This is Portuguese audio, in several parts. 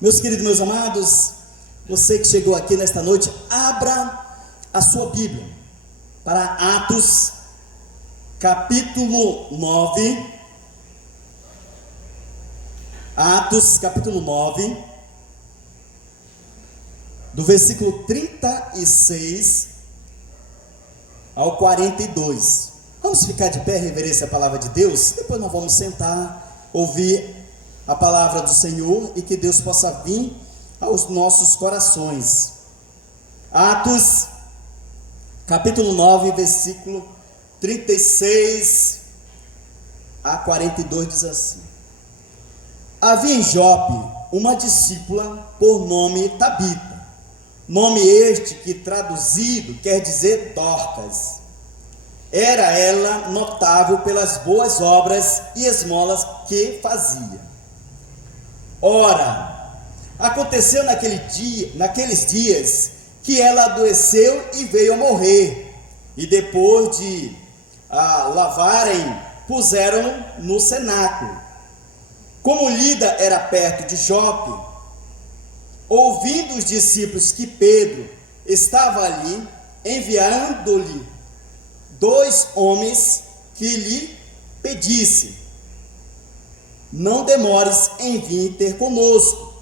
Meus queridos, meus amados, você que chegou aqui nesta noite, abra a sua Bíblia para Atos, capítulo 9. Atos, capítulo 9, do versículo 36 ao 42. Vamos ficar de pé, reverência à palavra de Deus. Depois nós vamos sentar, ouvir a palavra do Senhor e que Deus possa vir aos nossos corações. Atos, capítulo 9, versículo 36 a 42 diz assim: Havia em Jope uma discípula por nome Tabita, nome este que traduzido quer dizer Dorcas. Era ela notável pelas boas obras e esmolas que fazia. Ora, aconteceu naqueles dias que ela adoeceu e veio a morrer, e depois de lavarem, puseram no cenáculo. Como Lida era perto de Jope, ouvindo os discípulos que Pedro estava ali, enviando-lhe 2 homens que lhe pedissem: não demores em vir ter conosco.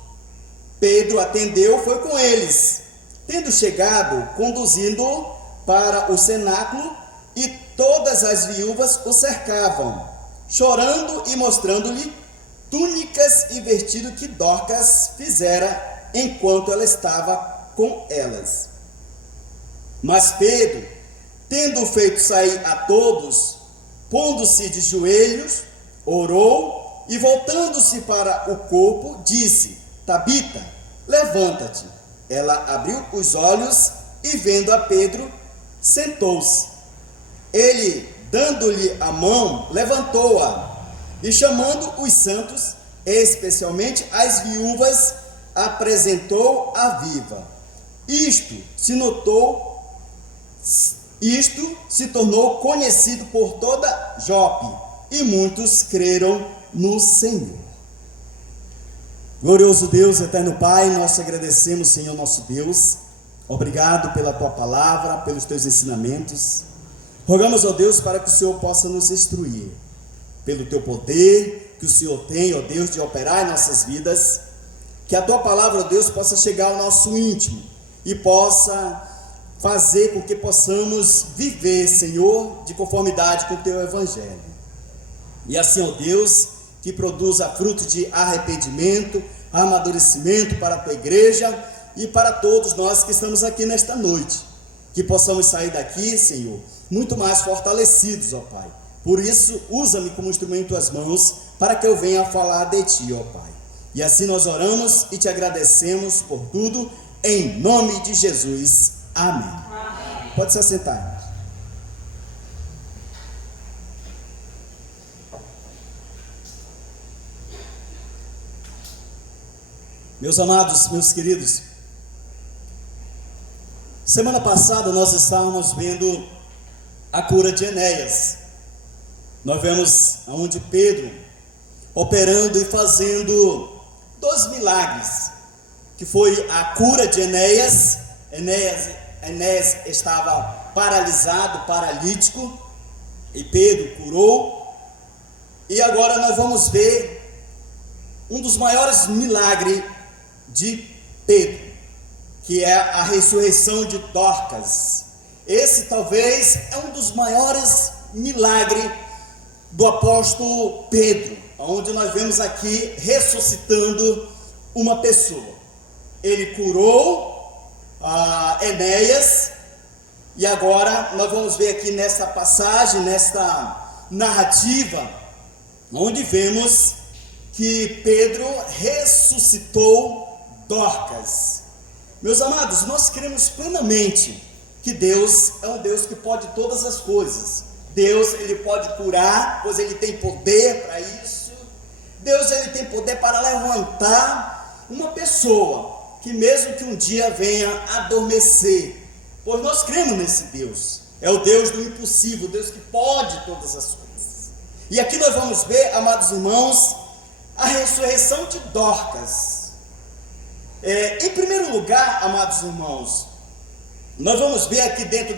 Pedro atendeu, foi com eles. Tendo chegado, conduzindo-o para o cenáculo, e todas as viúvas o cercavam, chorando e mostrando-lhe túnicas e vestido que Dorcas fizera enquanto ela estava com elas. Mas Pedro, tendo feito sair a todos, pondo-se de joelhos, orou e voltando-se para o corpo, disse: Tabita, levanta-te. Ela abriu os olhos e vendo a Pedro, sentou-se. Ele, dando-lhe a mão, levantou-a e chamando os santos, especialmente as viúvas, apresentou a viva. Isto se tornou conhecido por toda Jope, e muitos creram no Senhor. Glorioso Deus, eterno Pai, nós te agradecemos, Senhor nosso Deus. Obrigado pela tua palavra, pelos teus ensinamentos. Rogamos, ó Deus, para que o Senhor possa nos instruir, pelo teu poder que o Senhor tem, ó Deus, de operar em nossas vidas. Que a tua palavra, ó Deus, possa chegar ao nosso íntimo e possa fazer com que possamos viver, Senhor, de conformidade com o teu evangelho. E assim, ó Deus, que produza fruto de arrependimento, amadurecimento para a tua igreja e para todos nós que estamos aqui nesta noite. Que possamos sair daqui, Senhor, muito mais fortalecidos, ó Pai. Por isso, usa-me como instrumento em tuas mãos, para que eu venha falar de ti, ó Pai. E assim nós oramos e te agradecemos por tudo, em nome de Jesus. Amém. Amém. Pode se assentar. Meus amados, meus queridos, semana passada nós estávamos vendo a cura de Enéas. Nós vemos onde Pedro operando e fazendo 2 milagres, que foi a cura de Enéas. Enéas estava paralisado, paralítico, e Pedro curou. E agora nós vamos ver um dos maiores milagres de Pedro, que é a ressurreição de Dorcas. Esse talvez é um dos maiores milagres do apóstolo Pedro, onde nós vemos aqui ressuscitando uma pessoa. Ele curou Enéas, e agora nós vamos ver aqui nessa passagem, nesta narrativa, onde vemos que Pedro ressuscitou Dorcas. Meus amados, nós cremos plenamente que Deus é um Deus que pode todas as coisas. Deus, ele pode curar, pois ele tem poder para isso. Deus, ele tem poder para levantar uma pessoa que mesmo que um dia venha adormecer, pois nós cremos nesse Deus. É o Deus do impossível, o Deus que pode todas as coisas. E aqui nós vamos ver, amados irmãos, a ressurreição de Dorcas. Em primeiro lugar, amados irmãos, nós vamos ver aqui dentro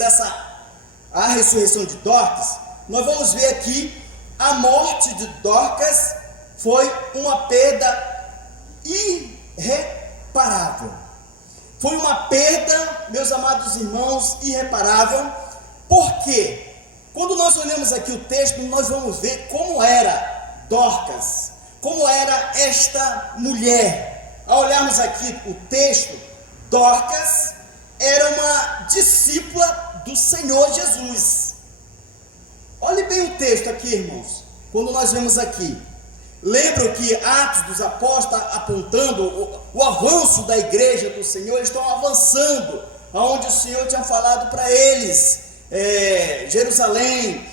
a ressurreição de Dorcas, nós vamos ver aqui a morte de Dorcas foi uma perda irreparável. Foi uma perda, meus amados irmãos, irreparável. Por quê? Quando nós olhamos aqui o texto, nós vamos ver como era Dorcas, como era esta mulher. Ao olharmos aqui o texto, Dorcas era uma discípula do Senhor Jesus. Olhe bem o texto aqui, irmãos, quando nós vemos aqui. Lembram que Atos dos Apóstolos está apontando o avanço da igreja do Senhor. Eles estão avançando aonde o Senhor tinha falado para eles, Jerusalém,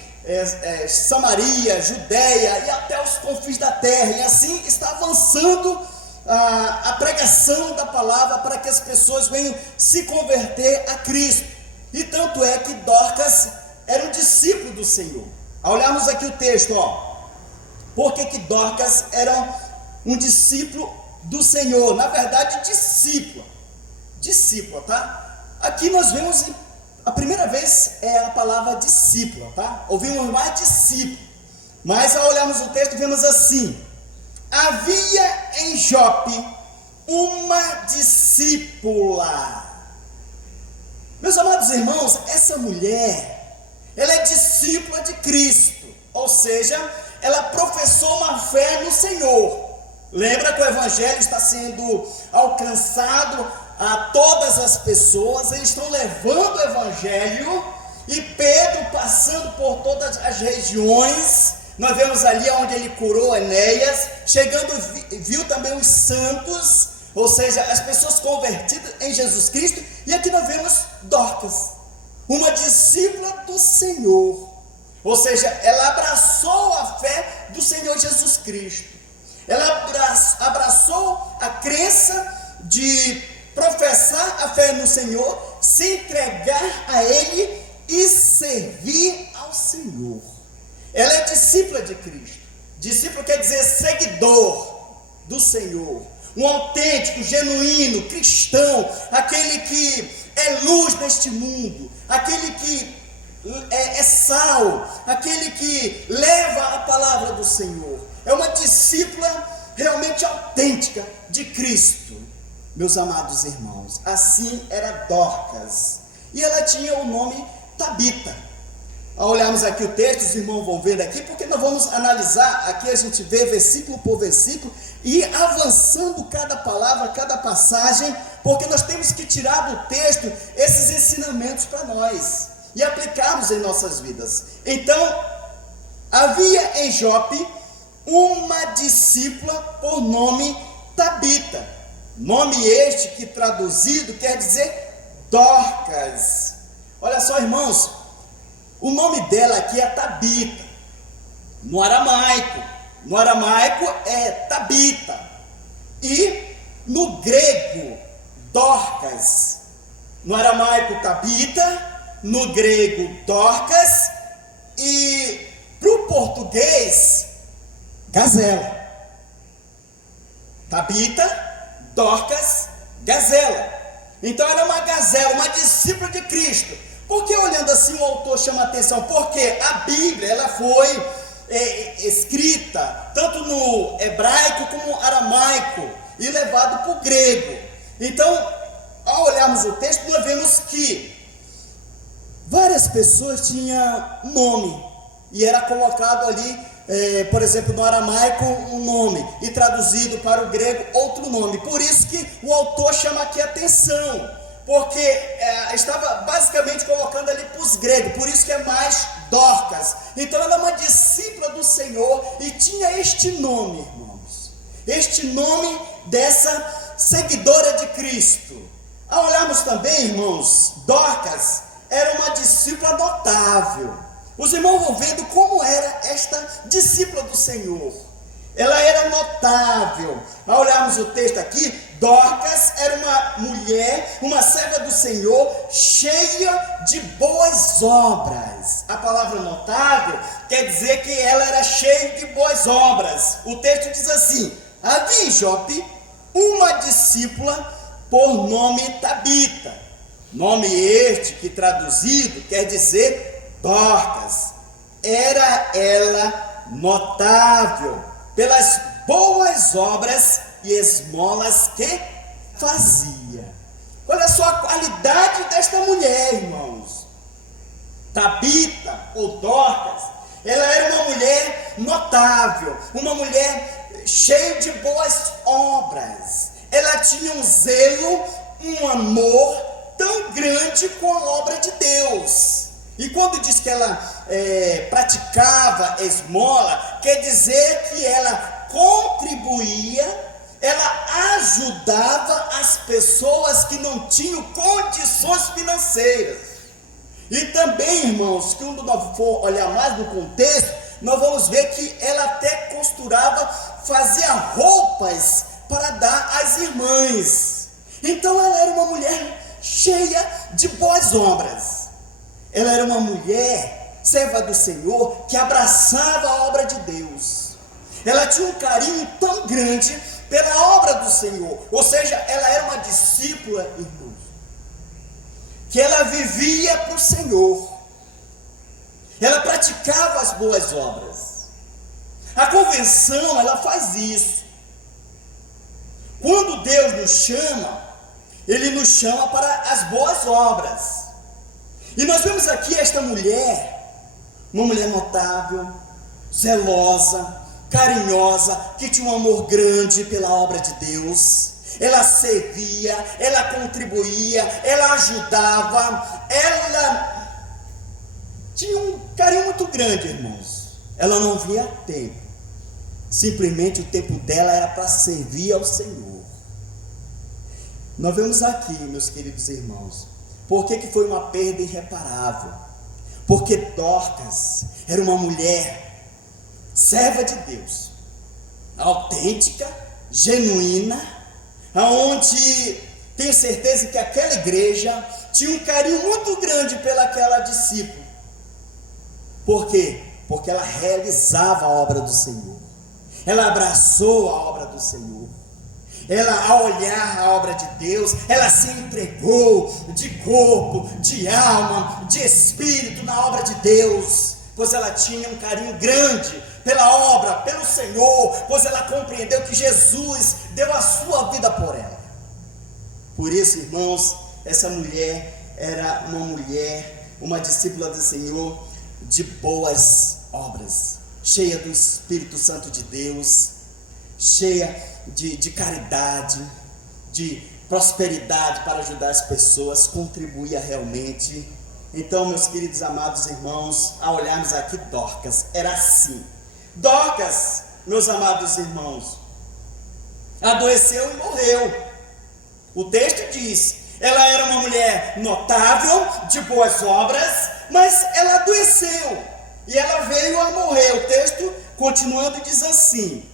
Samaria, Judeia e até os confins da terra. E assim está avançando a pregação da palavra para que as pessoas venham se converter a Cristo. E tanto é que Dorcas era um discípulo do Senhor. Ao olharmos aqui o texto, por que Dorcas era um discípulo do Senhor? Na verdade, discípula, tá? Aqui nós vemos, a primeira vez é a palavra discípula, tá? Ouvimos mais discípulo, mas ao olharmos o texto, vemos assim: havia em Jope uma discípula. Meus amados irmãos, essa mulher, ela é discípula de Cristo, ou seja, ela professou uma fé no Senhor. Lembra que o evangelho está sendo alcançado a todas as pessoas, eles estão levando o evangelho, e Pedro passando por todas as regiões. Nós vemos ali onde ele curou Enéas, chegando, viu também os santos, ou seja, as pessoas convertidas em Jesus Cristo. E aqui nós vemos Dorcas, uma discípula do Senhor, ou seja, ela abraçou a fé do Senhor Jesus Cristo, ela abraçou a crença de professar a fé no Senhor, se entregar a Ele e servir ao Senhor. Ela é discípula de Cristo. Discípulo quer dizer seguidor do Senhor, um autêntico, genuíno, cristão, aquele que é luz neste mundo, aquele que é sal, aquele que leva a palavra do Senhor. É uma discípula realmente autêntica de Cristo, meus amados irmãos. Assim era Dorcas, e ela tinha o nome Tabita. Ao olharmos aqui o texto, os irmãos vão ver aqui, porque nós vamos analisar, aqui a gente vê versículo por versículo, e avançando cada palavra, cada passagem, porque nós temos que tirar do texto esses ensinamentos para nós, e aplicarmos em nossas vidas. Então, havia em Jope uma discípula por nome Tabita, nome este que traduzido quer dizer Dorcas. Olha só, irmãos, o nome dela aqui é Tabita, no aramaico é Tabita, e no grego Dorcas. No aramaico Tabita, no grego Dorcas, e para o português Gazela. Tabita, Dorcas, Gazela. Então ela é uma gazela, uma discípula de Cristo. Por que olhando assim o autor chama a atenção? Porque a Bíblia ela foi escrita tanto no hebraico como no aramaico e levado para o grego. Então, ao olharmos o texto, nós vemos que várias pessoas tinham nome e era colocado ali, por exemplo, no aramaico um nome e traduzido para o grego outro nome. Por isso que o autor chama aqui a atenção, porque estava basicamente colocando ali para os gregos, por isso que é mais Dorcas. Então ela é uma discípula do Senhor e tinha este nome, irmãos, este nome dessa seguidora de Cristo. Ao olharmos também, irmãos, Dorcas era uma discípula notável. Os irmãos vão vendo como era esta discípula do Senhor. Ela era notável. Ao olharmos o texto aqui, Dorcas era uma mulher, uma serva do Senhor, cheia de boas obras. A palavra notável quer dizer que ela era cheia de boas obras. O texto diz assim: havia em Jope uma discípula por nome Tabita, nome este que traduzido quer dizer Dorcas. Era ela notável pelas boas obras e esmolas que fazia. Olha só a qualidade desta mulher, irmãos. Tabita ou Dorcas, ela era uma mulher notável, uma mulher cheia de boas obras. Ela tinha um zelo, um amor tão grande com a obra de Deus. E quando diz que ela praticava esmola, quer dizer que ela contribuía, ela ajudava as pessoas que não tinham condições financeiras. E também, irmãos, quando nós for olhar mais no contexto, nós vamos ver que ela até costurava, fazia roupas para dar às irmãs. Então ela era uma mulher cheia de boas obras. Ela era uma mulher, serva do Senhor, que abraçava a obra de Deus. Ela tinha um carinho tão grande pela obra do Senhor. Ou seja, ela era uma discípula, irmãos, que ela vivia para o Senhor. Ela praticava as boas obras. A convenção, ela faz isso. Quando Deus nos chama, Ele nos chama para as boas obras. E nós vemos aqui esta mulher, uma mulher notável, zelosa, carinhosa, que tinha um amor grande pela obra de Deus. Ela servia, ela contribuía, ela ajudava, ela tinha um carinho muito grande, irmãos. Ela não via tempo, simplesmente o tempo dela era para servir ao Senhor. Nós vemos aqui, meus queridos irmãos, por que foi uma perda irreparável? Porque Dorcas era uma mulher serva de Deus, autêntica, genuína, aonde tenho certeza que aquela igreja tinha um carinho muito grande pelaquela discípula. Por quê? Porque ela realizava a obra do Senhor, ela abraçou a obra do Senhor. Ela, ao olhar a obra de Deus, ela se entregou de corpo, de alma, de espírito na obra de Deus, pois ela tinha um carinho grande pela obra, pelo Senhor, pois ela compreendeu que Jesus deu a sua vida por ela. Por isso, irmãos, essa mulher era uma mulher, uma discípula do Senhor de boas obras, cheia do Espírito Santo de Deus, cheia de caridade, de prosperidade para ajudar as pessoas, contribuía realmente. Então, meus queridos amados irmãos, ao olharmos aqui Dorcas, era assim. Dorcas, meus amados irmãos, adoeceu e morreu. O texto diz, ela era uma mulher notável, de boas obras, mas ela adoeceu e ela veio a morrer. O texto, continuando, diz assim: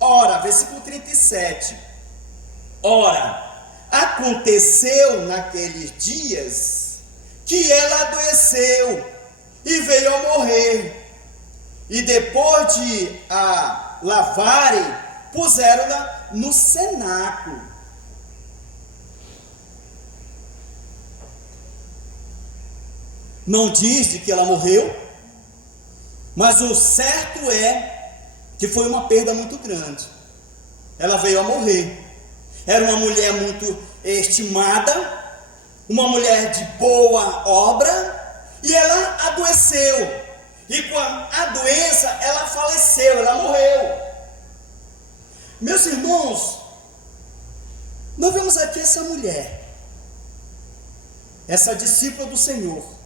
ora, versículo 37, ora, aconteceu naqueles dias que ela adoeceu e veio a morrer, e depois de a lavarem, puseram-na no cenáculo. Não diz de que ela morreu, mas o certo é que foi uma perda muito grande. Ela veio a morrer. Era uma mulher muito estimada, uma mulher de boa obra, e ela adoeceu. E com a doença ela faleceu, ela morreu. Meus irmãos, nós vemos aqui essa mulher, essa discípula do Senhor.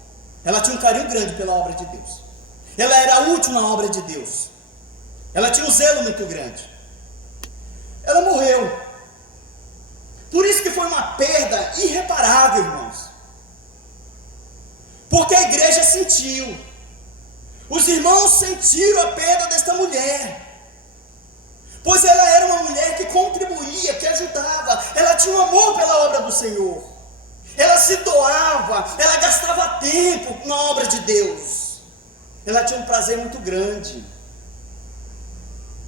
Ela tinha um carinho grande pela obra de Deus. Ela era útil na obra de Deus. Ela tinha um zelo muito grande. Ela morreu. Por isso que foi uma perda irreparável, irmãos. Porque a igreja sentiu. Os irmãos sentiram a perda desta mulher. Pois ela era uma mulher que contribuía, que ajudava. Ela tinha um amor pela obra do Senhor. Ela se doava, ela gastava tempo na obra de Deus. Ela tinha um prazer muito grande.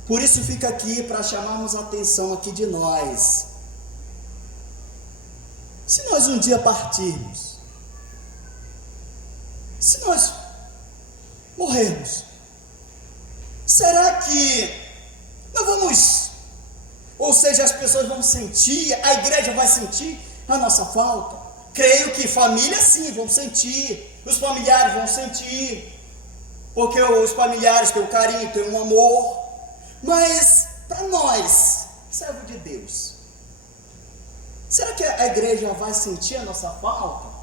Por isso fica aqui para chamarmos a atenção aqui de nós. se nós um dia partirmos, se nós morrermos, será que nós vamos, ou seja, as pessoas vão sentir, a igreja vai sentir a nossa falta? Creio que família sim, vão sentir, os familiares vão sentir, porque os familiares têm o carinho, têm o amor, mas para nós, servo de Deus, será que a igreja vai sentir a nossa falta?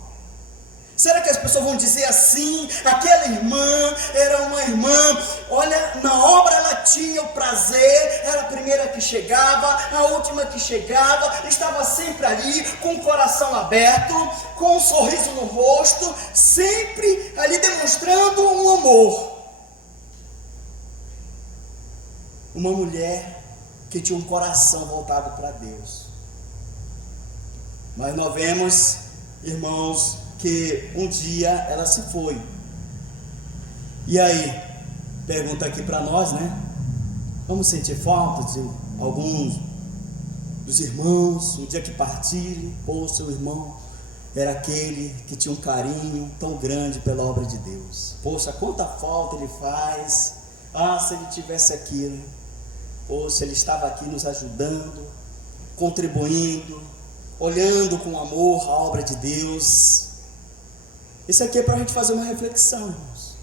Será que as pessoas vão dizer assim, aquela irmã era uma irmã, olha, na obra ela tinha o prazer, era a primeira que chegava, a última que chegava, estava sempre ali, com o coração aberto, com um sorriso no rosto, sempre ali demonstrando um amor. Uma mulher que tinha um coração voltado para Deus. Mas nós vemos, irmãos, que um dia ela se foi. E aí, pergunta aqui para nós, né? Vamos sentir falta de alguns dos irmãos, um dia que partirem? Pô, seu irmão era aquele que tinha um carinho tão grande pela obra de Deus. Poxa, quanta falta ele faz. Ah, se ele tivesse aqui, né? Poxa, ele estava aqui nos ajudando, contribuindo, olhando com amor a obra de Deus. Isso aqui é para a gente fazer uma reflexão, irmãos,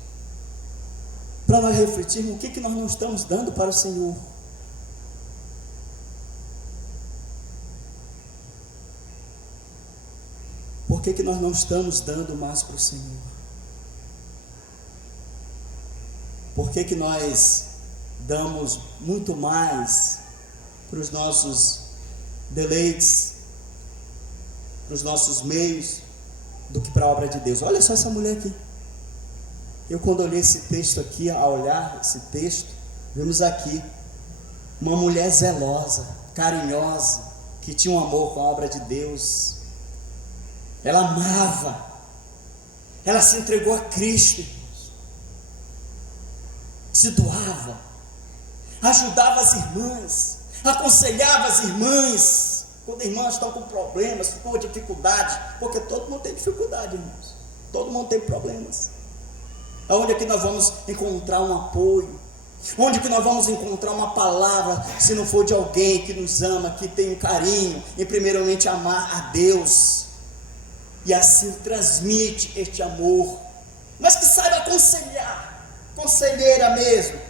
para nós refletirmos o que nós não estamos dando para o Senhor. Por que nós não estamos dando mais para o Senhor? Por que nós damos muito mais para os nossos deleites, para os nossos meios, do que para a obra de Deus? Olha só essa mulher aqui. Eu, quando olhei esse texto aqui, ao olhar esse texto, vemos aqui uma mulher zelosa, carinhosa, que tinha um amor com a obra de Deus. Ela amava, ela se entregou a Cristo, se doava, ajudava as irmãs, aconselhava as irmãs, quando irmãs estão com problemas, com dificuldade, porque todo mundo tem dificuldade, irmãos, todo mundo tem problemas. Aonde é que nós vamos encontrar um apoio? Onde é que nós vamos encontrar uma palavra, se não for de alguém que nos ama, que tem um carinho, e primeiramente amar a Deus, e assim transmite este amor, mas que saiba aconselhar, conselheira mesmo.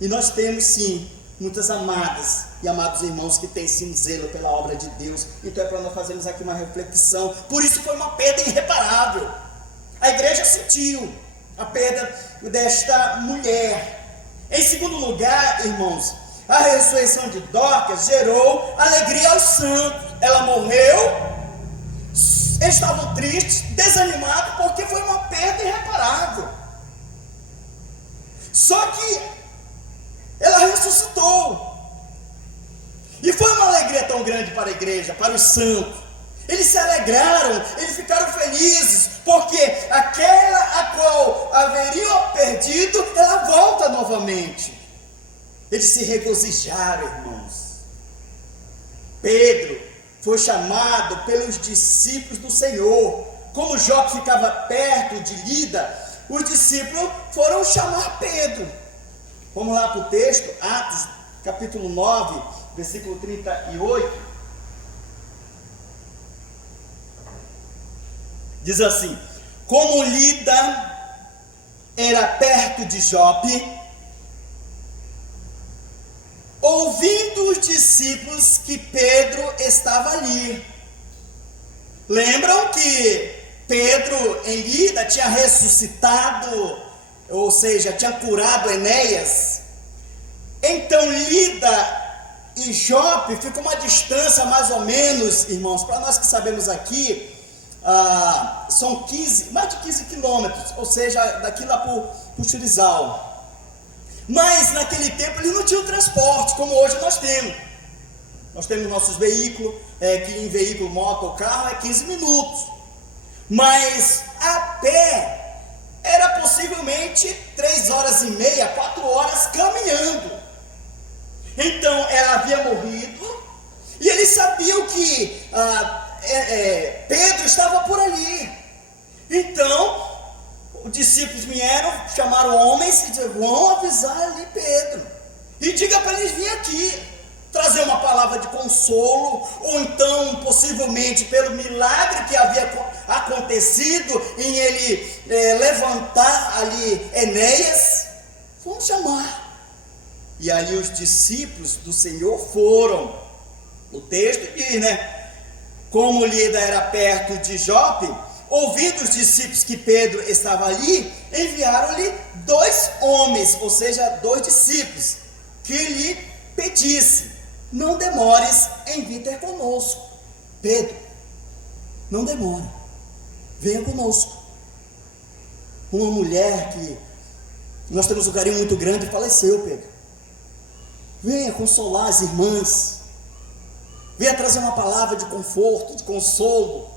E nós temos sim muitas amadas e amados irmãos que têm sim zelo pela obra de Deus. Então é para nós fazermos aqui uma reflexão. Por isso foi uma perda irreparável. A igreja sentiu a perda desta mulher. Em segundo lugar, irmãos, a ressurreição de Dorcas gerou alegria aos santos. Ela morreu, eles estavam tristes, desanimados, porque foi uma perda irreparável. Só que ela ressuscitou, e foi uma alegria tão grande para a igreja, para os santos. Eles se alegraram, eles ficaram felizes, porque aquela a qual haveriam perdido, ela volta novamente. Eles se regozijaram, irmãos. Pedro foi chamado pelos discípulos do Senhor. Como Jó ficava perto de Lida, os discípulos foram chamar Pedro. Vamos lá para o texto, Atos capítulo 9, versículo 38. Diz assim: como Lida era perto de Jope, ouvindo os discípulos que Pedro estava ali. Lembram que Pedro em Lida tinha ressuscitado, ou seja, tinha curado Enéas. Então Lida e Jope ficam uma distância mais ou menos, irmãos, para nós que sabemos aqui, são mais de 15 quilômetros, ou seja, daqui lá para o Churizal. Mas naquele tempo eles não tinham transporte, como hoje nós temos. Nós temos nossos veículos, que em veículo, moto ou carro é 15 minutos. Mas a pé era possivelmente 3 horas e meia, 4 horas caminhando. Então ela havia morrido, e eles sabiam que Pedro estava por ali. Então, os discípulos vieram, chamaram homens e disseram: vão avisar ali Pedro, e diga para eles virem aqui, trazer uma palavra de consolo, ou então, possivelmente, pelo milagre que havia acontecido em ele levantar ali Enéas, vamos chamar. E aí os discípulos do Senhor foram. O texto diz, como Lida era perto de Jope, ouvindo os discípulos que Pedro estava ali, enviaram-lhe 2 homens, ou seja, 2 discípulos, que lhe pedisse: não demores em vir ter conosco. Pedro, não demore, venha conosco. Uma mulher que nós temos um carinho muito grande faleceu, Pedro. Venha consolar as irmãs, venha trazer uma palavra de conforto, de consolo,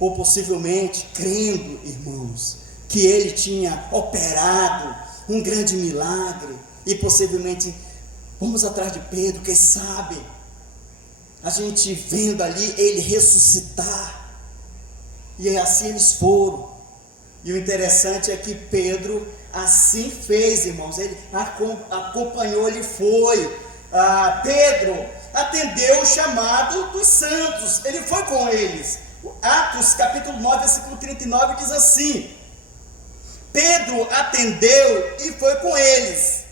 ou possivelmente crendo, irmãos, que ele tinha operado um grande milagre, e possivelmente vamos atrás de Pedro, quem sabe a gente vendo ali ele ressuscitar. E assim eles foram. E o interessante é que Pedro assim fez, irmãos. Ele acompanhou, ele foi. Pedro atendeu o chamado dos santos, ele foi com eles. Atos capítulo 9, versículo 39 diz assim: Pedro atendeu e foi com eles.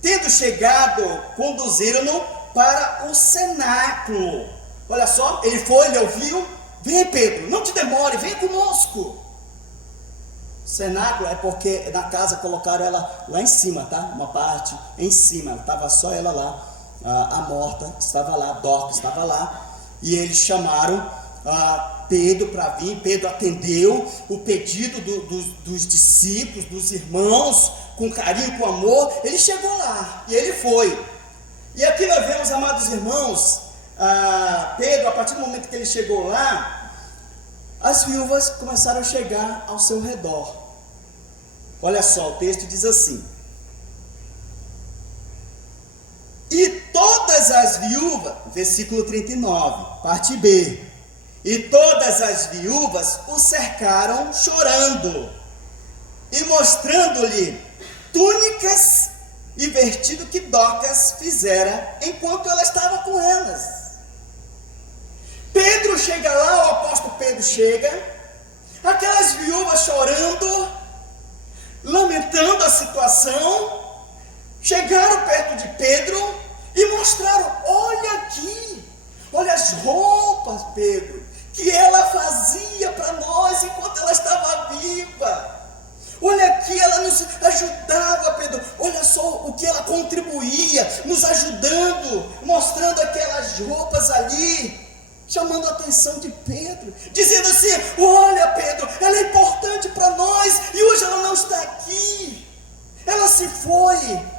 Tendo chegado, conduziram-no para o cenáculo. Olha só, ele foi, ele ouviu: vem Pedro, não te demore, vem conosco. Cenáculo é porque na casa colocaram ela lá em cima, tá? Uma parte em cima, estava só ela lá, a morta estava lá, Dorcas estava lá, e eles chamaram Pedro para vir. Pedro atendeu o pedido dos discípulos, dos irmãos, com carinho, com amor. Ele chegou lá e ele foi. E aqui nós vemos, amados irmãos, Pedro, a partir do momento que ele chegou lá, as viúvas começaram a chegar ao seu redor. Olha só, o texto diz assim: e todas as viúvas, versículo 39, parte B, e todas as viúvas o cercaram chorando, e mostrando-lhe túnicas e vestido que Dorcas fizera enquanto ela estava com elas. Pedro chega lá, o apóstolo Pedro chega, aquelas viúvas chorando, lamentando a situação, chegaram perto de Pedro e mostraram: olha aqui, olha as roupas, Pedro, que ela fazia para nós enquanto ela estava viva. Olha aqui, ela nos ajudava, Pedro. Olha só o que ela contribuía, nos ajudando, mostrando aquelas roupas ali, chamando a atenção de Pedro, dizendo assim: olha Pedro, ela é importante para nós, e hoje ela não está aqui, ela se foi.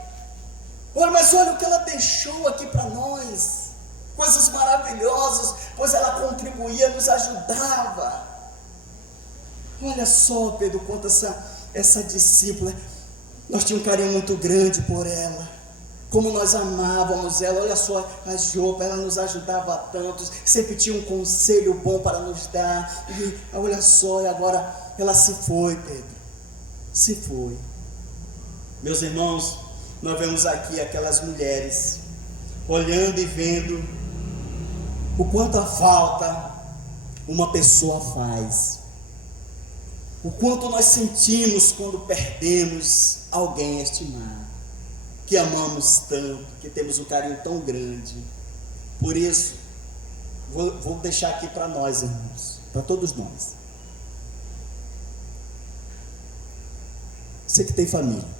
Olha, mas olha o que ela deixou aqui para nós, coisas maravilhosas, pois ela contribuía, nos ajudava. Olha só, Pedro, quanto essa discípula, nós tínhamos um carinho muito grande por ela, como nós amávamos ela. Olha só as roupas, ela nos ajudava tanto, sempre tinha um conselho bom para nos dar. E olha só, e agora ela se foi, Pedro, se foi. Meus irmãos, nós vemos aqui aquelas mulheres olhando e vendo o quanto a falta uma pessoa faz, o quanto nós sentimos quando perdemos alguém estimado, que amamos tanto, que temos um carinho tão grande. Por isso, vou deixar aqui para nós, irmãos, para todos nós. Você que tem família,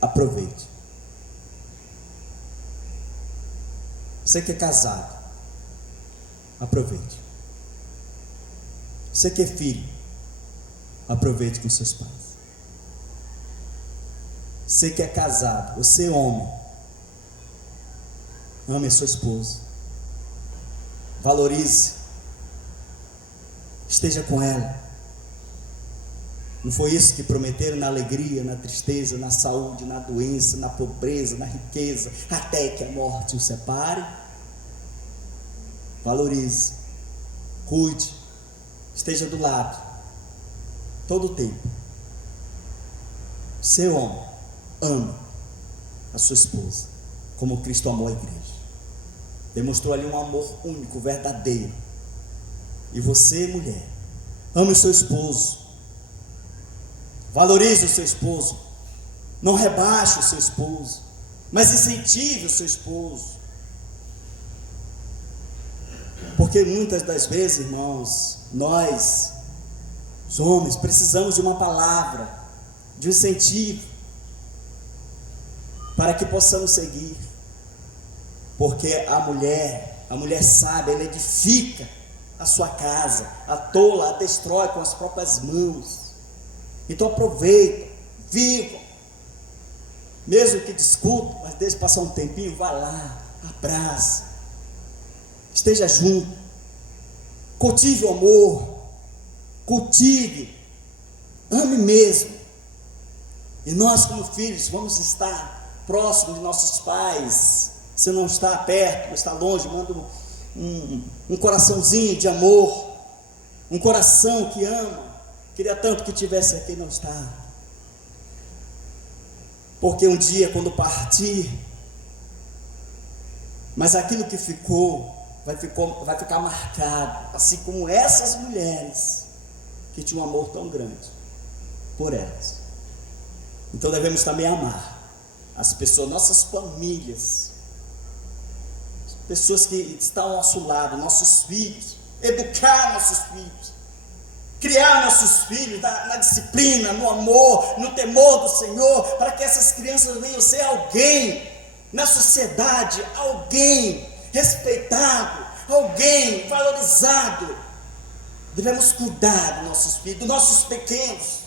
aproveite. Você que é casado, aproveite. Você que é filho, aproveite com seus pais. Você que é casado, você homem, ame a sua esposa, valorize, esteja com ela Não foi isso que prometeram na alegria, na tristeza, na saúde, na doença, na pobreza, na riqueza, até que a morte os separe? Valorize, cuide, esteja do lado, todo o tempo. Seu homem, ama a sua esposa, como Cristo amou a igreja. Demonstrou ali um amor único, verdadeiro. E você, mulher, ame o seu esposo. Valorize o seu esposo. Não rebaixe o seu esposo, mas incentive o seu esposo. Porque muitas das vezes, irmãos, nós, os homens, precisamos de uma palavra, de um incentivo, para que possamos seguir. Porque a mulher sábia, ela edifica a sua casa, a tola a destrói com as próprias mãos. Então aproveita, viva, mesmo que discuta, mas deixe passar um tempinho, vai lá, abraça, esteja junto, cultive o amor, cultive, ame mesmo. E nós, como filhos, vamos estar próximos de nossos pais. Se não está perto, está longe, manda um coraçãozinho de amor, um coração que ama. Queria tanto que tivesse aqui, não está. Porque um dia, quando partir, mas aquilo que ficou, vai ficar marcado, assim como essas mulheres que tinham um amor tão grande por elas. Então devemos também amar as pessoas, nossas famílias, pessoas que estão ao nosso lado, nossos filhos, educar nossos filhos, criar nossos filhos na disciplina, no amor, no temor do Senhor, para que essas crianças venham ser alguém na sociedade, alguém respeitado, alguém valorizado. Devemos cuidar dos nossos filhos, dos nossos pequenos,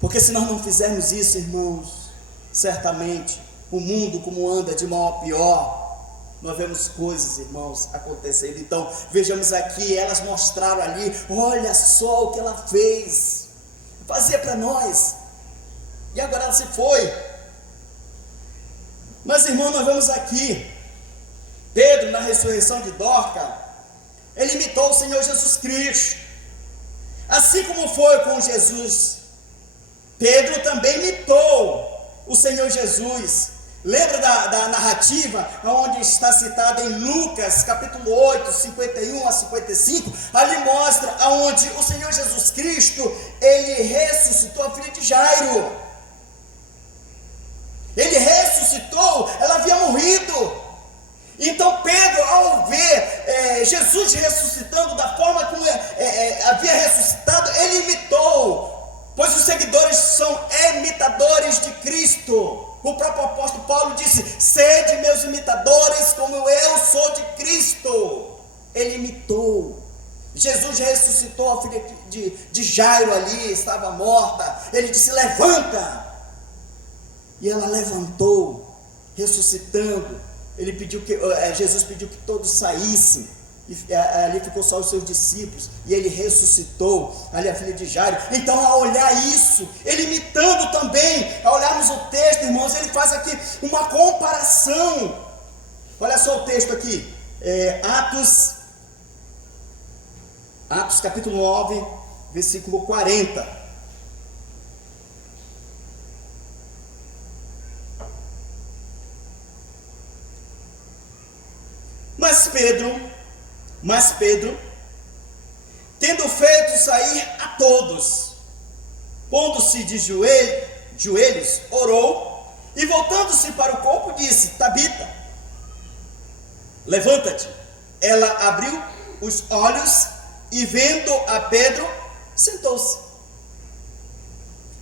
porque se nós não fizermos isso, irmãos, certamente o mundo, como anda de mal a pior, nós vemos coisas, irmãos, acontecendo. Então, vejamos aqui, elas mostraram ali, olha só o que ela fez, fazia para nós, e agora ela se foi. Mas, irmão, nós vemos aqui, Pedro, na ressurreição de Dorcas, ele imitou o Senhor Jesus Cristo, assim como foi com Jesus. Pedro também imitou o Senhor Jesus. Lembra da narrativa onde está citada em Lucas capítulo 8, 51 a 55? Ali mostra aonde o Senhor Jesus Cristo, ele ressuscitou a filha de Jairo. Ele ressuscitou, ela havia morrido. Então Pedro, ao ver Jesus ressuscitando da forma como havia ressuscitado, ele imitou, pois os seguidores são imitadores de Cristo. O próprio apóstolo Paulo disse: sede meus imitadores como eu sou de Cristo. Ele imitou. Jesus ressuscitou a filha de Jairo ali, estava morta. Ele disse: levanta. E ela levantou, ressuscitando. Jesus pediu que todos saíssem, e ali ficou só os seus discípulos, e ele ressuscitou ali a filha de Jairo. Então, ao olhar isso, ele imitando também, ao olharmos o texto, irmãos, ele faz aqui uma comparação. Olha só o texto aqui, Atos capítulo 9, versículo 40. Mas Pedro, tendo feito sair a todos, pondo-se de joelhos, orou, e voltando-se para o corpo, disse: Tabita, levanta-te. Ela abriu os olhos e, vendo a Pedro, sentou-se.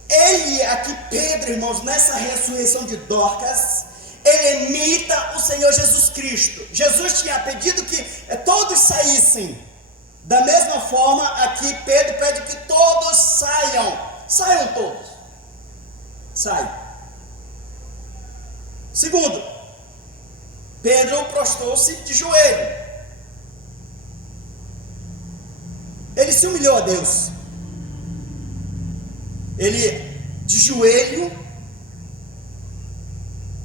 Ele aqui, Pedro, irmãos, nessa ressurreição de Dorcas, ele imita o Senhor Jesus Cristo. Jesus tinha pedido que todos saíssem. Da mesma forma, aqui Pedro pede que todos saiam todos. Saiam. Segundo, Pedro prostrou-se de joelho. Ele se humilhou a Deus. ele de joelho,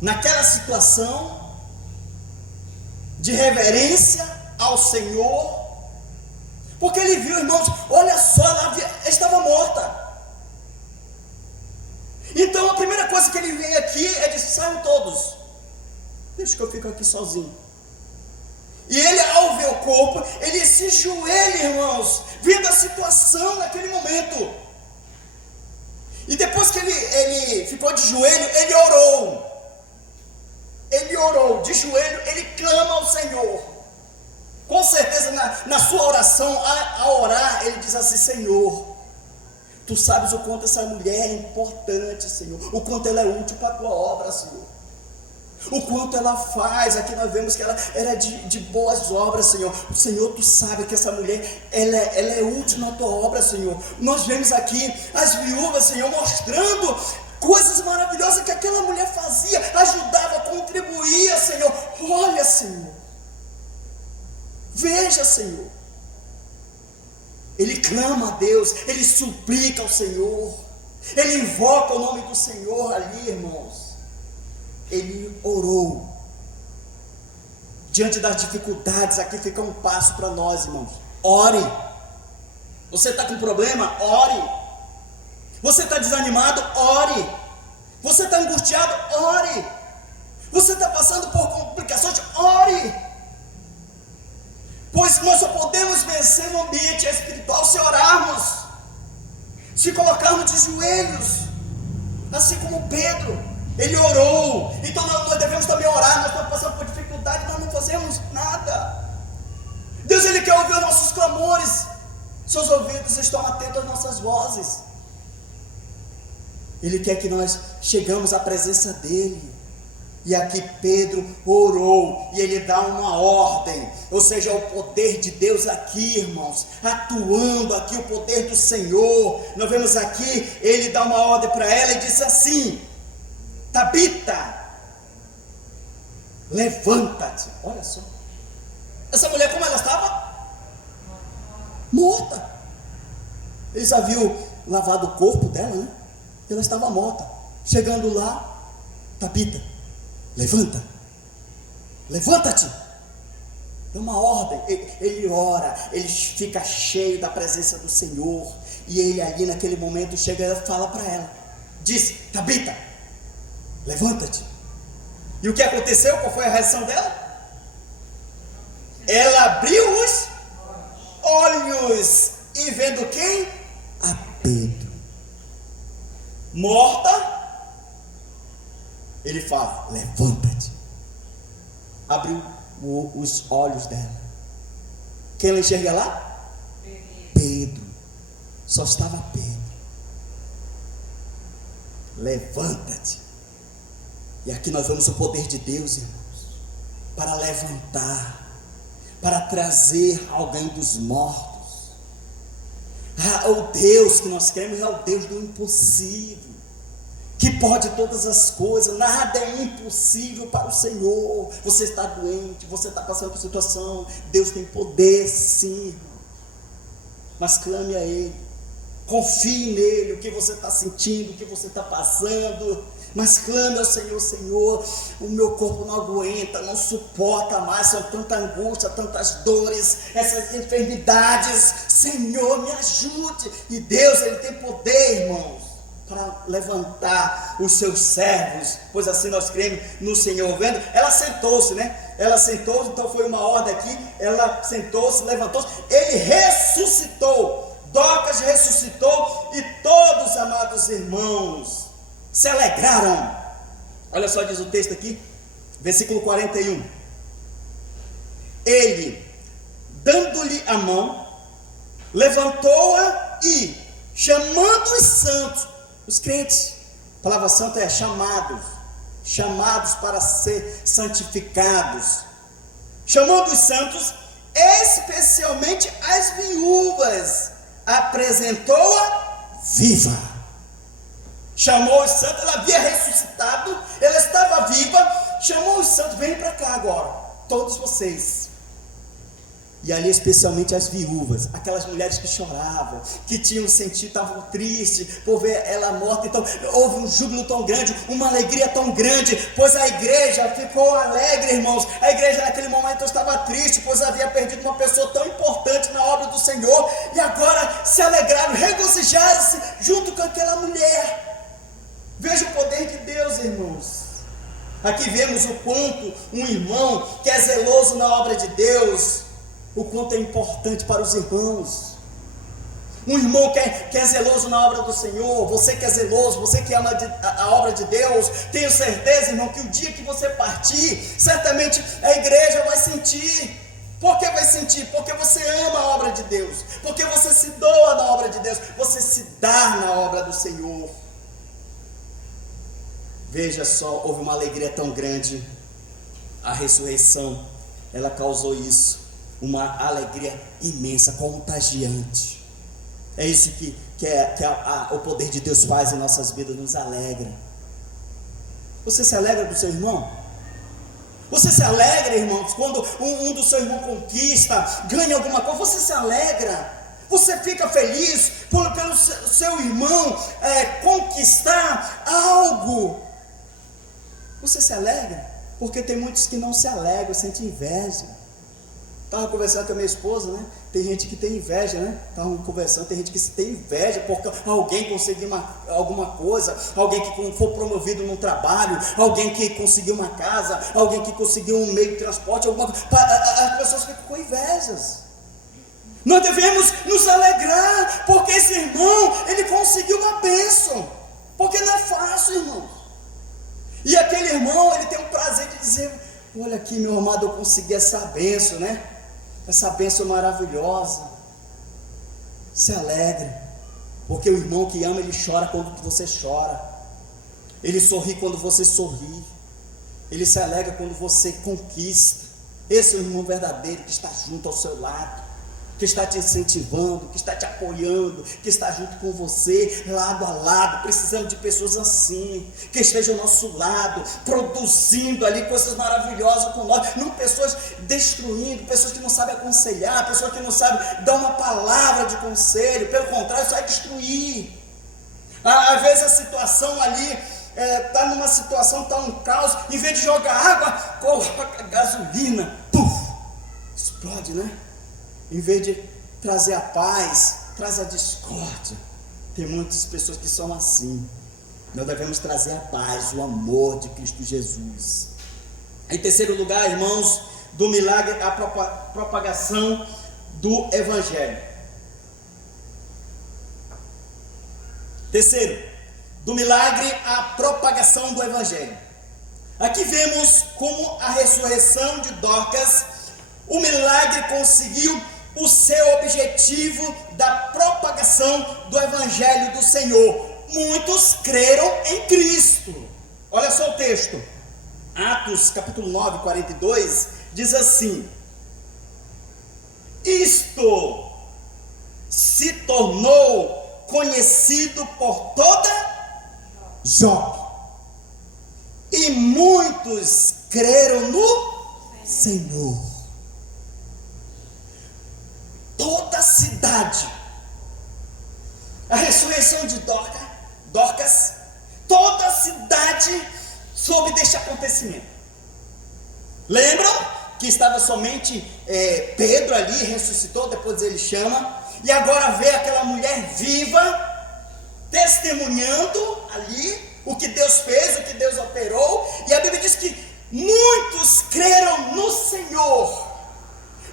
naquela situação de reverência ao Senhor, porque ele viu, irmãos, olha só, ela estava morta. Então a primeira coisa que ele vem aqui é dizer: saiam todos, deixa que eu fico aqui sozinho. E ele, ao ver o corpo, ele se joelha, irmãos, vendo a situação naquele momento. E depois que ele ficou de joelho, ele orou. Ele orou de joelho, ele clama ao Senhor. Com certeza na sua oração, a orar, ele diz assim: Senhor, Tu sabes o quanto essa mulher é importante, Senhor, o quanto ela é útil para a Tua obra, Senhor, o quanto ela faz. Aqui nós vemos que ela era de boas obras, Senhor. Senhor, Tu sabe que essa mulher, ela é útil na Tua obra, Senhor. Nós vemos aqui as viúvas, Senhor, mostrando coisas maravilhosas que aquela mulher fazia, ajudava, contribuía, Senhor. Olha, Senhor, veja, Senhor. Ele clama a Deus, ele suplica ao Senhor, ele invoca o nome do Senhor ali, irmãos. Ele orou. Diante das dificuldades, aqui fica um passo para nós, irmãos: ore. Você está com problema? Ore. Você está desanimado? Ore. Você está angustiado? Ore. Você está passando por complicações? Ore. Pois nós só podemos vencer no ambiente espiritual se orarmos, se colocarmos de joelhos, assim como Pedro, ele orou. Então nós devemos também orar. Nós estamos passando por dificuldade, nós não fazemos nada. Deus, ele quer ouvir os nossos clamores. Seus ouvidos estão atentos às nossas vozes. Ele quer que nós chegamos à presença dele. E aqui Pedro orou, e ele dá uma ordem, ou seja, o poder de Deus aqui, irmãos, atuando aqui, o poder do Senhor. Nós vemos aqui, ele dá uma ordem para ela e diz assim: Tabita, levanta-te. Olha só, essa mulher, como ela estava? Morta. Ele já viu lavado o corpo dela, né? Ela estava morta. Chegando lá, Tabita, levanta, levanta-te. É uma ordem. Ele ora, ele fica cheio da presença do Senhor, e ele ali naquele momento chega e fala para ela, diz: Tabita, levanta-te. E o que aconteceu? Qual foi a reação dela? Ela abriu os olhos, e vendo quem? A Pedro. Morta, ele fala: levanta-te. Abriu os olhos dela. Quem ela enxerga lá? Pedro. Só estava Pedro. Levanta-te. E aqui nós vemos o poder de Deus, irmãos, para levantar, para trazer alguém dos mortos. O Deus que nós cremos é o Deus do impossível, que pode todas as coisas. Nada é impossível para o Senhor. Você está doente, você está passando por situação, Deus tem poder sim, irmão. Mas clame a Ele, confie nele, o que você está sentindo, o que você está passando, mas clame ao Senhor: Senhor, o meu corpo não aguenta, não suporta mais, são tanta angústia, tantas dores, essas enfermidades, Senhor, me ajude. E Deus, Ele tem poder, irmãos, para levantar os seus servos, pois assim nós cremos no Senhor. Vendo? Ela sentou-se, né? Ela sentou-se, então foi uma ordem aqui. Ela sentou-se, levantou-se, ele ressuscitou. Dorcas ressuscitou, e todos, amados irmãos, se alegraram. Olha só, diz o texto aqui, versículo 41. Ele, dando-lhe a mão, levantou-a e, chamando os santos, os crentes, a palavra santa é chamados para ser santificados, chamando os santos, especialmente as viúvas, apresentou-a viva. Chamou os santos, ela havia ressuscitado, ela estava viva, chamou os santos: vem para cá agora, todos vocês. E ali especialmente as viúvas, aquelas mulheres que choravam, que tinham sentido, estavam tristes por ver ela morta. Então houve um júbilo tão grande, uma alegria tão grande, pois a igreja ficou alegre, irmãos. A igreja naquele momento estava triste, pois havia perdido uma pessoa tão importante na obra do Senhor, e agora se alegraram, regozijaram-se junto com aquela mulher. Veja o poder de Deus, irmãos. Aqui vemos o quanto um irmão que é zeloso na obra de Deus, o quanto é importante para os irmãos. Um irmão que é zeloso na obra do Senhor, você que é zeloso, você que ama a obra de Deus, tenho certeza, irmão, que o dia que você partir, certamente a igreja vai sentir. Por que vai sentir? Porque você ama a obra de Deus, porque você se doa na obra de Deus, você se dá na obra do Senhor. Veja só, houve uma alegria tão grande, a ressurreição, ela causou isso. Uma alegria imensa, contagiante. É isso que o poder de Deus faz em nossas vidas, nos alegra. Você se alegra do seu irmão? Você se alegra, irmãos, quando um do seu irmão conquista, ganha alguma coisa, você se alegra. Você fica feliz pelo seu irmão conquistar algo. Você se alegra? Porque tem muitos que não se alegram, sentem inveja. Estava conversando com a minha esposa, né? Tem gente que tem inveja, né? Estavam conversando, tem gente que tem inveja porque alguém conseguiu alguma coisa, alguém que for promovido num trabalho, alguém que conseguiu uma casa, alguém que conseguiu um meio de transporte, alguma coisa. As pessoas ficam com invejas. Nós devemos nos alegrar, porque esse irmão, ele conseguiu uma bênção, porque não é fácil, irmão. E aquele irmão, ele tem o prazer de dizer: olha aqui, meu amado, eu consegui essa bênção, né? Essa bênção maravilhosa. Se alegre, porque o irmão que ama, ele chora quando você chora, ele sorri quando você sorri, ele se alegra quando você conquista. Esse é o irmão verdadeiro que está junto ao seu lado, que está te incentivando, que está te apoiando, que está junto com você, lado a lado. Precisamos de pessoas assim, que estejam ao nosso lado, produzindo ali coisas maravilhosas com nós, não pessoas destruindo, pessoas que não sabem aconselhar, pessoas que não sabem dar uma palavra de conselho, pelo contrário, só vai destruir. Às vezes a situação ali está numa situação, está um caos, em vez de jogar água, coloca gasolina, explode, né? Em vez de trazer a paz, traz a discórdia. Tem muitas pessoas que são assim. Nós devemos trazer a paz, o amor de Cristo Jesus. Em terceiro lugar, irmãos, do milagre, a propagação do Evangelho. Terceiro, do milagre, a propagação do Evangelho. Aqui vemos como a ressurreição de Dorcas, o milagre conseguiu o seu objetivo da propagação do Evangelho do Senhor. Muitos creram em Cristo. Olha só o texto, Atos capítulo 9, 42, diz assim: isto se tornou conhecido por toda Jope, e muitos creram no Senhor. Toda a cidade, a ressurreição de Dorcas, toda a cidade soube deste acontecimento. Lembram que estava somente Pedro ali, ressuscitou, depois ele chama, e agora vê aquela mulher viva, testemunhando ali o que Deus fez, o que Deus operou, e a Bíblia diz que muitos creram no Senhor.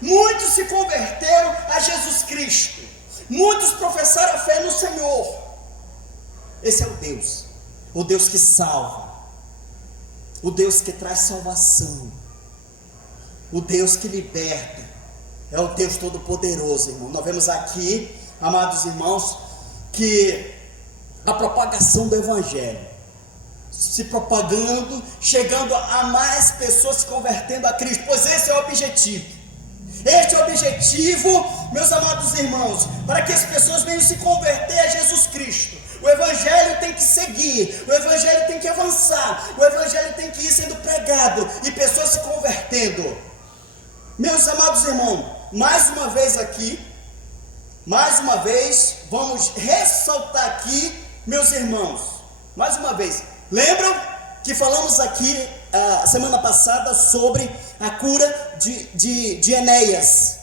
Muitos se converteram a Jesus Cristo, muitos professaram a fé no Senhor. Esse é o Deus que salva, o Deus que traz salvação, o Deus que liberta, é o Deus Todo-Poderoso, irmão. Nós vemos aqui, amados irmãos, que a propagação do Evangelho, se propagando, chegando a mais pessoas se convertendo a Cristo, pois esse é o objetivo. Este é o objetivo, meus amados irmãos, para que as pessoas venham se converter a Jesus Cristo. O Evangelho tem que seguir, o Evangelho tem que avançar, o Evangelho tem que ir sendo pregado e pessoas se convertendo. Meus amados irmãos, mais uma vez aqui, mais uma vez, vamos ressaltar aqui, meus irmãos, mais uma vez, lembram que falamos aqui semana passada sobre a cura de Enéas,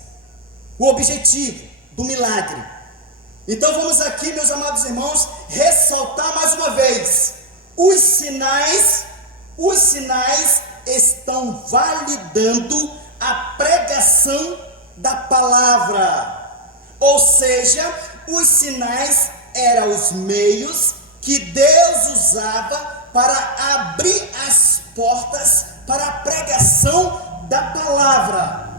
o objetivo do milagre. Então vamos aqui, meus amados irmãos, ressaltar mais uma vez, os sinais estão validando a pregação da palavra. Ou seja, os sinais eram os meios que Deus usava para abrir as portas para a pregação da palavra.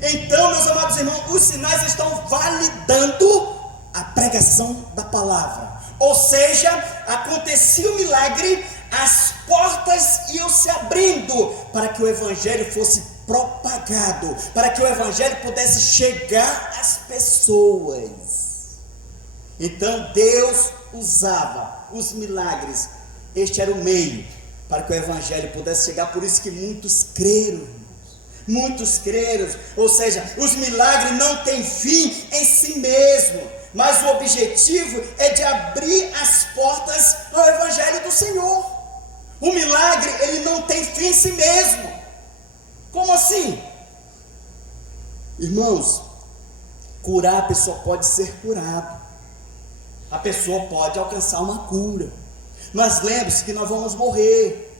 Então, meus amados irmãos, os sinais estão validando a pregação da palavra. Ou seja, acontecia o milagre, as portas iam se abrindo para que o evangelho fosse propagado, para que o evangelho pudesse chegar às pessoas. Então Deus usava os milagres, este era o meio para que o evangelho pudesse chegar. Por isso que muitos creram, ou seja, os milagres não têm fim em si mesmo, mas o objetivo é de abrir as portas ao evangelho do Senhor. O milagre, ele não tem fim em si mesmo. Como assim? Irmãos, curar, a pessoa pode ser curada, a pessoa pode alcançar uma cura, mas lembre-se que nós vamos morrer,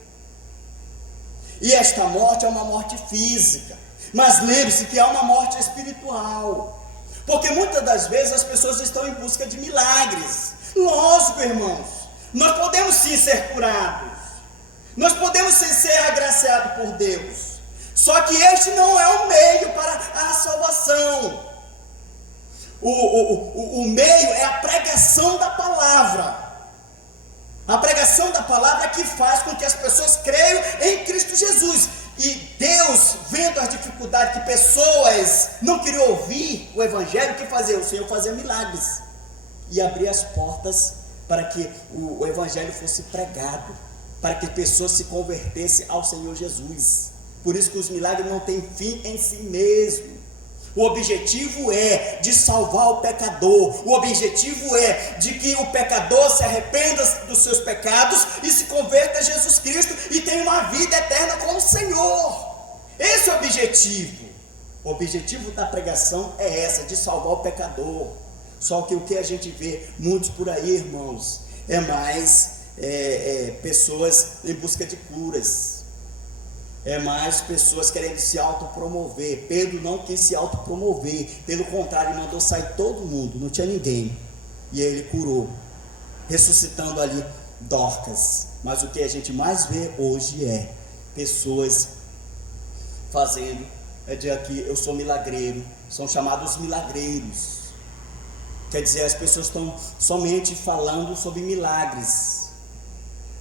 e esta morte é uma morte física, mas lembre-se que é uma morte espiritual, porque muitas das vezes as pessoas estão em busca de milagres. Lógico, irmãos, nós podemos sim ser curados, nós podemos sim ser agraciados por Deus, só que este não é o meio para a salvação. O meio é a pregação da palavra. A pregação da palavra é que faz com que as pessoas creiam em Cristo Jesus. E Deus, vendo as dificuldades que pessoas não queriam ouvir o evangelho, o que fazia? O Senhor fazia milagres e abria as portas para que o evangelho fosse pregado, para que pessoas se convertessem ao Senhor Jesus. Por isso que os milagres não têm fim em si mesmo. O objetivo é de salvar o pecador. O objetivo é de que o pecador se arrependa dos seus pecados e se converta a Jesus Cristo e tenha uma vida eterna com o Senhor. Esse é o objetivo. O objetivo da pregação é essa, de salvar o pecador. Só que o que a gente vê muitos por aí, irmãos, é mais pessoas em busca de curas. É mais pessoas querendo se autopromover. Pedro não quis se autopromover, pelo contrário, ele mandou sair todo mundo, não tinha ninguém, e aí ele curou, ressuscitando ali Dorcas. Mas o que a gente mais vê hoje é pessoas fazendo, dizer aqui, eu sou milagreiro, são chamados milagreiros, quer dizer, as pessoas estão somente falando sobre milagres,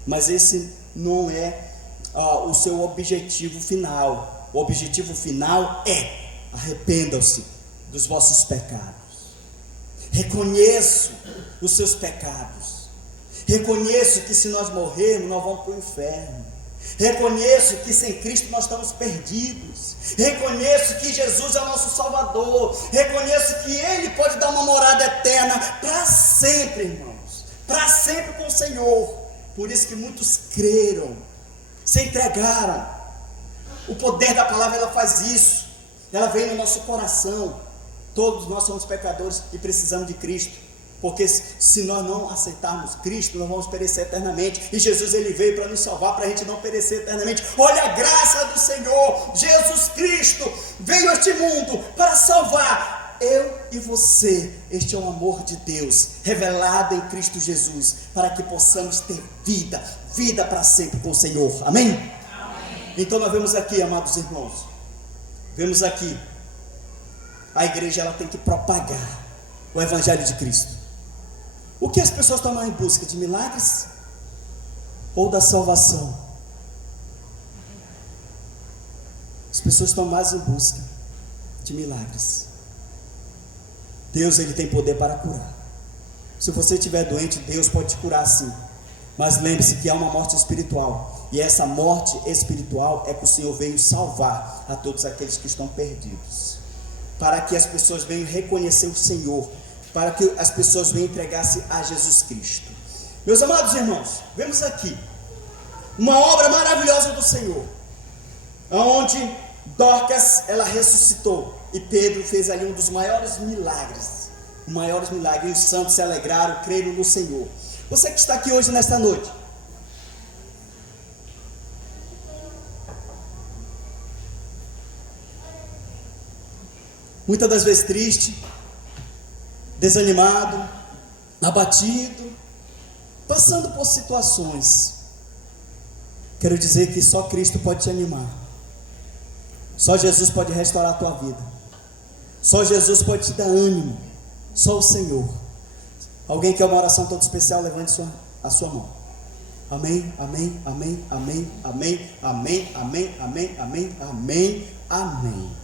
mas esse não é o seu objetivo final. O objetivo final é: arrependam-se dos vossos pecados, reconheço os seus pecados, reconheço que se nós morrermos nós vamos para o inferno, reconheço que sem Cristo nós estamos perdidos, reconheço que Jesus é o nosso Salvador, reconheço que Ele pode dar uma morada eterna para sempre, irmãos, para sempre com o Senhor. Por isso que muitos creram, se entregaram. O poder da palavra, ela faz isso, ela vem no nosso coração. Todos nós somos pecadores e precisamos de Cristo, porque se nós não aceitarmos Cristo, nós vamos perecer eternamente, e Jesus, ele veio para nos salvar, para a gente não perecer eternamente. Olha a graça do Senhor, Jesus Cristo veio a este mundo para salvar eu e você. Este é o amor de Deus revelado em Cristo Jesus, para que possamos ter vida para sempre com o Senhor. Amém? Amém. Então nós vemos aqui, amados irmãos, vemos aqui, a igreja, ela tem que propagar o evangelho de Cristo. O que as pessoas estão em busca? De milagres ou da salvação? As pessoas estão mais em busca de milagres. Deus, ele tem poder para curar. Se você estiver doente, Deus pode te curar sim, mas lembre-se que há uma morte espiritual, e essa morte espiritual é que o Senhor veio salvar a todos aqueles que estão perdidos. para que as pessoas venham reconhecer o Senhor, para que as pessoas venham entregar-se a Jesus Cristo. Meus amados irmãos, vemos aqui uma obra maravilhosa do Senhor, onde Dorcas, ela ressuscitou, e Pedro fez ali um dos maiores milagres, e os santos se alegraram, creram no Senhor. Você que está aqui hoje nesta noite, muitas das vezes triste, desanimado, abatido, passando por situações, quero dizer que só Cristo pode te animar, só Jesus pode restaurar a tua vida, só Jesus pode te dar ânimo, só o Senhor. Alguém quer uma oração toda especial? Levante a sua mão. Amém, amém, amém, amém, amém, amém, amém, amém, amém, amém, amém.